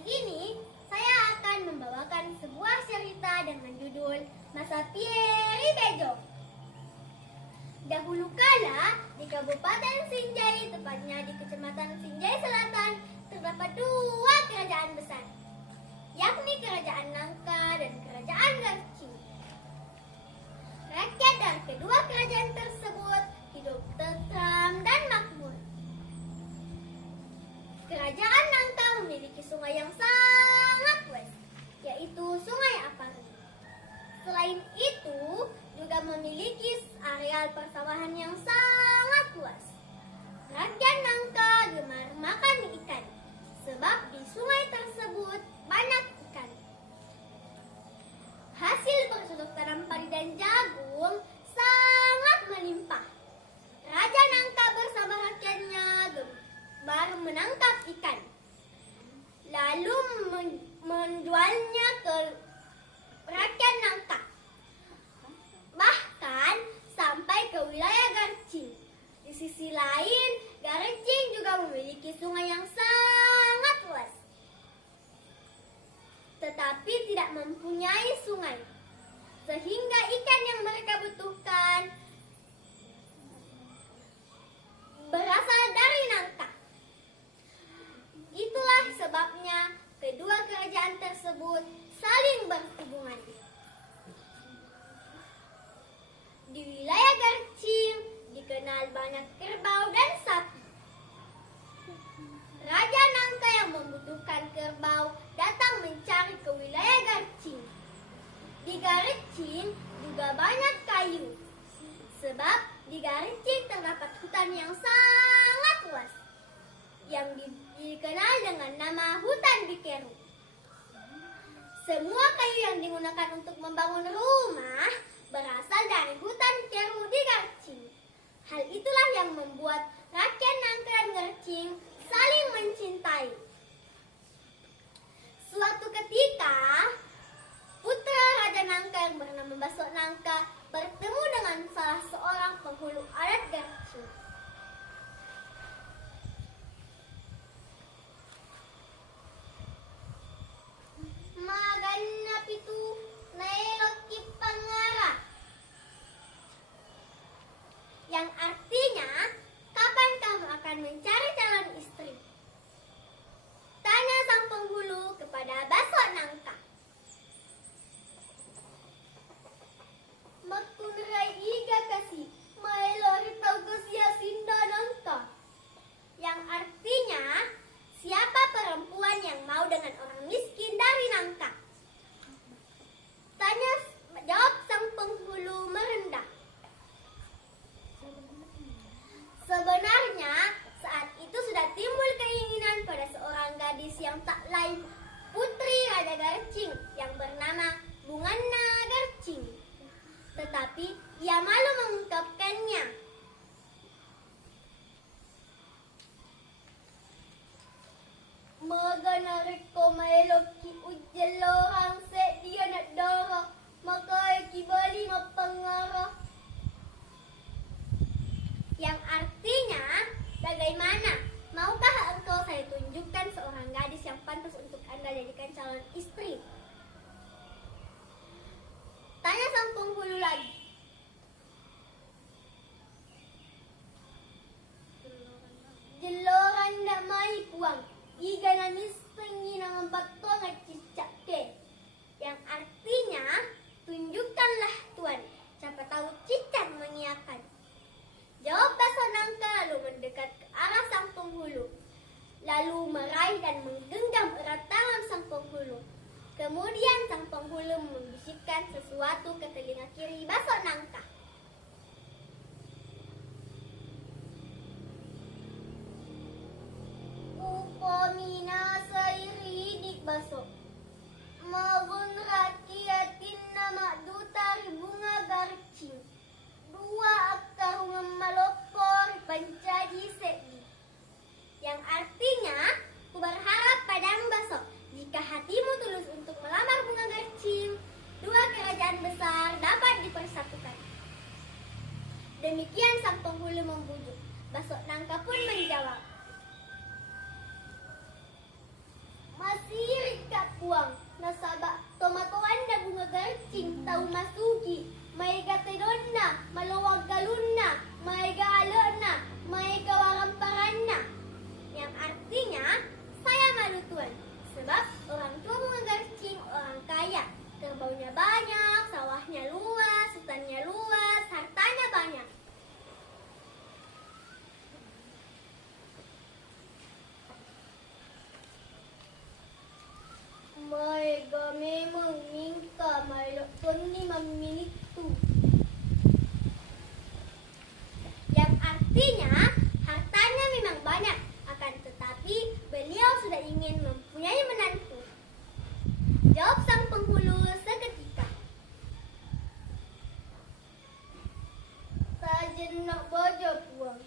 Kali ini saya akan membawakan sebuah cerita dengan judul Masa Pieri Bejo. Dahulu kala di Kabupaten Sinjai, tepatnya di Kecamatan Sinjai Selatan, terdapat dua kerajaan besar, yakni Kerajaan Nangka dan Kerajaan Garcing. Rakyat dari kedua kerajaan tersebut hidup tentram dan makmur. Kerajaan Nangka memiliki sungai yang sangat luas, yaitu Sungai Apari. Selain itu, juga memiliki areal persawahan yang sangat luas. Rakyat Nangka gemar makan ikan, sebab di sungai tersebut banyak ikan. Hasil bercocok tanam padi dan jagung sangat melimpah. Raja Nangka bersama rakyatnya gemar menangkap ikan, lalu menjualnya ke rakyat Nangka, bahkan sampai ke wilayah Garcing. Di sisi lain, Garcing juga memiliki sungai yang sangat luas, tetapi tidak mempunyai sungai, sehingga ikan yang mereka butuhkan berasal dari Nangka. Itulah sebabnya kedua kerajaan tersebut saling berhubungan. Di wilayah Garcing dikenal banyak kerbau dan sapi. Raja Nangka yang membutuhkan kerbau datang mencari ke wilayah Garcing. Di Garcing juga banyak kayu, sebab di Garcing terdapat hutan yang sangat luas, yang dikenal dengan nama hutan Bikeru. Semua kayu yang digunakan untuk membangun rumah berasal dari hutan Bikeru di Garcing. Hal itulah yang membuat rakyat Nangka dan Garcing saling mencintai. Suatu ketika, putra Raja Nangka yang bernama Basok Nangka bertemu dengan salah seorang penghulu adat Garcing. Magana pitu nailoki pangara, yang artinya kapan kamu akan mencari calon istri? Tanya sang penghulu kepada Basok Nangka. Makunrai iga kasih maelori taugosia sinda Nangka, yang artinya siapa perempuan yang mau dengan orang miskin dari Nangka? Jawab sang penghulu merendah. Sebenarnya saat itu sudah timbul keinginan pada seorang gadis yang tak lain putri Raja Garcing yang bernama Bunganna Garcing. Tetapi ia malu mengungkapkannya. Maganariko maeloki ujelorang se dia nak darah, maka kibali mapangarah, yang artinya bagaimana? Maukah engkau saya tunjukkan seorang gadis yang pantas untuk Anda jadikan calon istri? Tanya sang penghulu lagi. Jeloran ndak mai puang, iga nangis tinggi nang empat tonga cicak ke, yang artinya tunjukkanlah Tuan, siapa tahu cicak mengiyakan. Jawab Basok Nangka lalu mendekat ke arah sang penghulu, lalu meraih dan menggenggam erat tangan sang penghulu. Kemudian sang penghulu membisikkan sesuatu ke telinga kiri Basok Nangka. Upamina sairi dik Basok, magun rakiatin nama dutar bunga Garcing, dua akar malopor pancaji sedi, yang artinya ku berharap padamu Basok, jika hatimu tulus untuk melamar bunga Garcing, dua kerajaan besar dapat dipersatukan. Demikian sang penghulu membujuk. Basok Nangka pun menjawab, masih puang, nasaba tomatoan na bunga garcing tau masugi, maiga tedonna, maluwag galunna, maiga alona, maiga waramparana. Yang artinya, saya malu tuan, sebab orang tua bunga garcing orang kaya. Kerbaunya banyak, sawahnya luas, hutannya luas, hartanya banyak. Maiga memang minta mailok tuan ni memilitu. Yang artinya hartanya memang banyak, akan tetapi beliau sudah ingin mempunyai menantu. Jawab sang penghulu seketika. Sejenak bojo puang.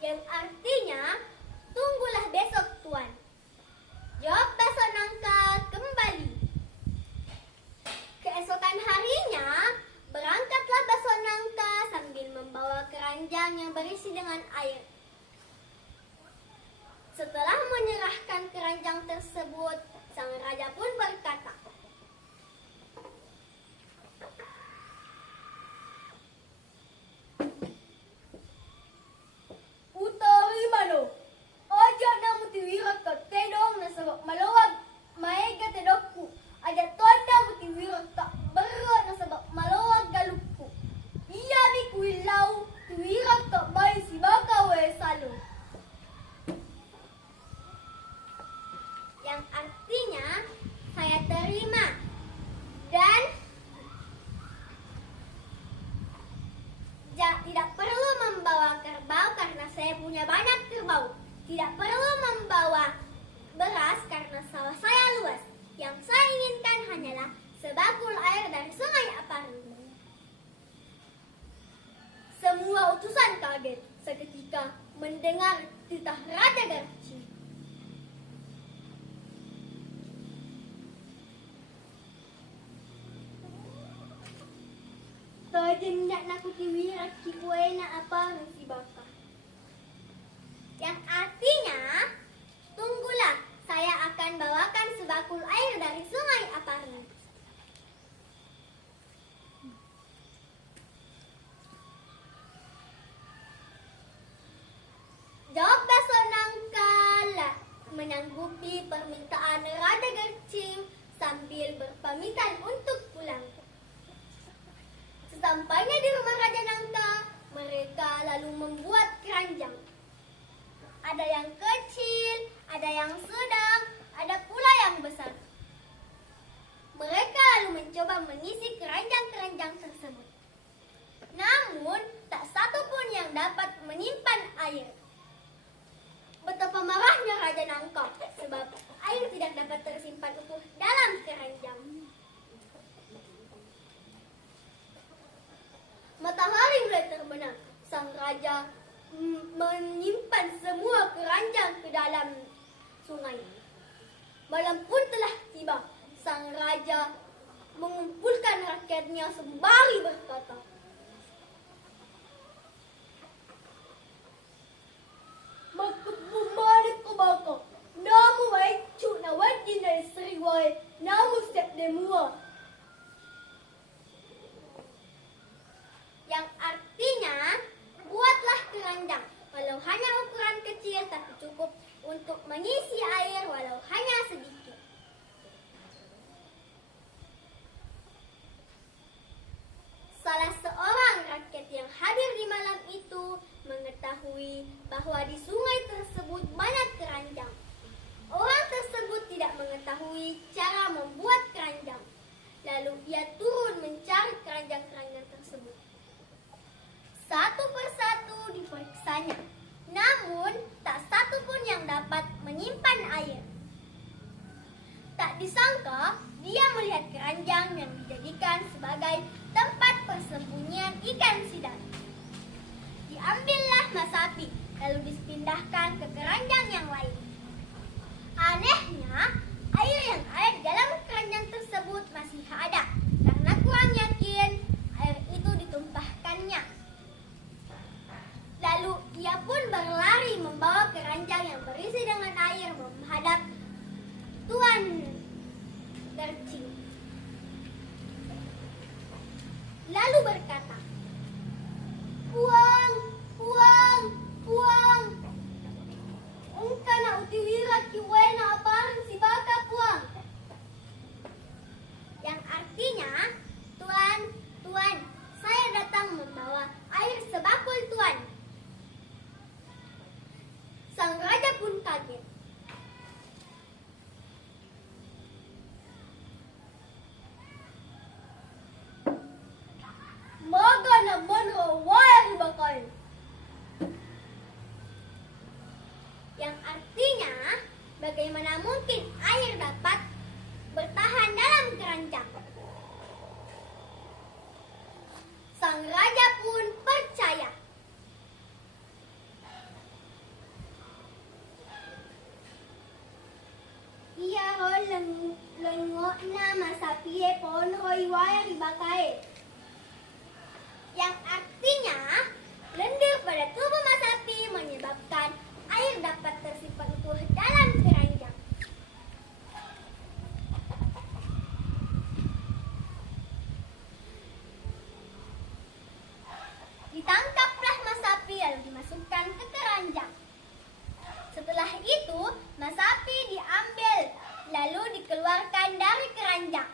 Yang artinya tunggulah besok tuan. Jawab Baso Nangka kembali. Keesokan harinya, berangkatlah Baso Nangka sambil membawa keranjang yang berisi dengan air. Setelah menyerahkan keranjang tersebut, sang raja pun berkata, "Utari mano, ajak namu tiwirak ka tedong na sabak malawag, maega tedokku. Ajak tuan namu tiwirak ka berat na sabak malawag galupku. Iya ni kuilau, tiwirak ka bay si baka we salo." Yang artinya saya terima dan tidak perlu membawa kerbau karena saya punya banyak kerbau. Tidak perlu membawa beras karena sawah saya luas. Yang saya inginkan hanyalah sebakul air dari sungai Aparu. Semua utusan kaget seketika mendengar titah Raja Garci. Tajendak nak kutiwirak kipuena apa si baka. Yang artinya, tunggulah, saya akan bawakan sebakul air dari sungai Aparu. Jawab Baso Nangka menyanggupi permintaan Raja Garcing sambil berpamitan untuk pulang. Sesampainya di rumah Raja Nangka, mereka lalu membuat keranjang. Ada yang kecil, ada yang sedang, ada pula yang besar. Mereka lalu mencoba mengisi keranjang-keranjang tersebut. Namun, tak satu pun yang dapat menyimpan air. Betapa marahnya Raja Nangka, sebab air tidak dapat tersimpan utuh dalam keranjang. Matahari mulai terbenam. Sang raja menyimpan semua keranjang ke dalam sungai. Malam pun telah tiba. Sang raja mengumpulkan rakyatnya sembari berkata, "Makapumana ko baka, namu ay cuk na wadi na isriway, namu step demua." Yang artinya, buatlah keranjang, walau hanya ukuran kecil tapi cukup untuk mengisi air walau hanya sedikit. Salah seorang rakyat yang hadir di malam itu mengetahui bahwa di sungai tersebut banyak keranjang. Orang tersebut tidak mengetahui cara membuat keranjang. Lalu ia turun mencari keranjang-keranjang tersebut. Satu persatu diperiksanya, namun tak satu pun yang dapat menyimpan air. Tak disangka, dia melihat keranjang yang dijadikan sebagai tempat persembunyian ikan sidap. Diambillah masapi, lalu dipindahkan ke keranjang yang lain. Anehnya, air yang ada di dalam keranjang tersebut masih ada, karena kurang yakin air itu ditumpahkannya. Lalu ia pun berlari membawa keranjang yang berisi dengan air menghadap Tuan Garcing. Lalu berkata, "Puang, puang, puang. Engkau nak utiwira kiwena aparan si baka puang." Yang artinya, "Tuan, tuan, saya datang membawa air sebakul tuan." Sang raja pun kaget. "Maka naman wayang bakal." Yang artinya, bagaimana mungkin air dapat bertahan dalam keranjang? Sang raja pun percaya. Ia lengok na masapi pon hoi wayang dibakai. Yang artinya, lendir pada tubuh masapi menyebabkan air dapat tersimpan utuh dalam keranjang. Ditangkaplah masapi lalu dimasukkan ke keranjang. Setelah itu, masapi diambil lalu dikeluarkan dari keranjang.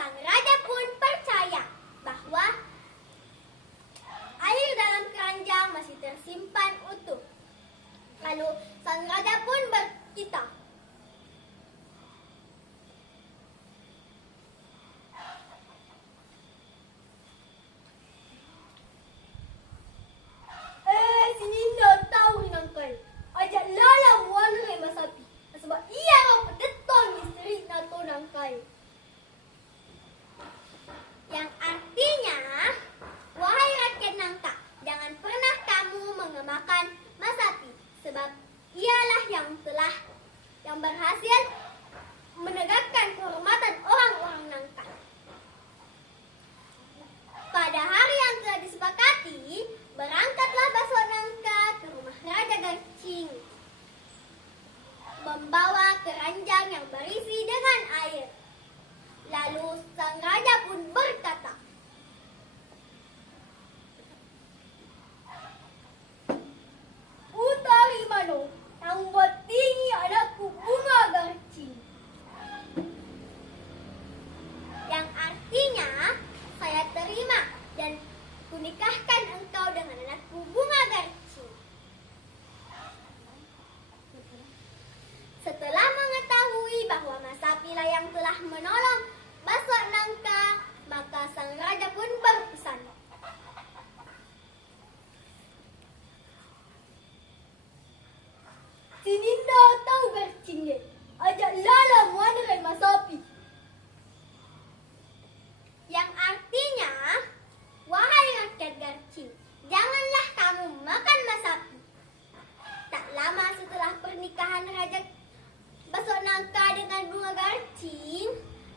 Sang raja pun percaya bahwa air dalam keranjang masih tersimpan utuh. Lalu sang raja pun berkata, "Sini nak tahu nangkai. Ajak lala muanai masapi. Sebab ia orang peteton isteri nato nangkai." Yang artinya, "Wahai rakyat Nangka, jangan pernah kamu mengemakan masapi, sebab ialah yang berhasil menegakkan kehormatan orang-orang Nangka." Pada hari yang telah disepakati, berangkatlah Basok Nangka ke rumah Raja Garcing, membawa keranjang yang berisi dengan air. Lalu sang raja pun berkata, "Utari mano yang buat tinggi anakku bunga Garcing." Yang artinya, "Saya terima dan kunikahkan engkau dengan anakku bunga Garcing." Setelah mengetahui bahwa masapilah yang telah menolong Basok Nangka, maka sang raja pun berpesan, "Sini nak tahu Garcing, ajak lala muanai masapi." Yang artinya, "Wahai rakyat Garcing, janganlah kamu makan masapi." Tak lama setelah pernikahan Raja Basok Nangka dengan bunga Garcing,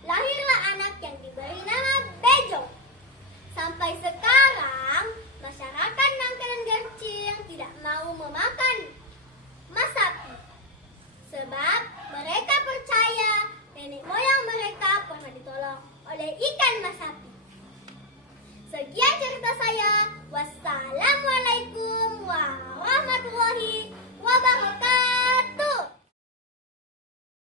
lahirlah anak yang diberi nama Bejo. Sampai sekarang, masyarakat Nangka dan Garcing tidak mau memakan masapi, sebab mereka percaya nenek moyang mereka pernah ditolong oleh ikan masapi. Sekian cerita saya. Wassalam.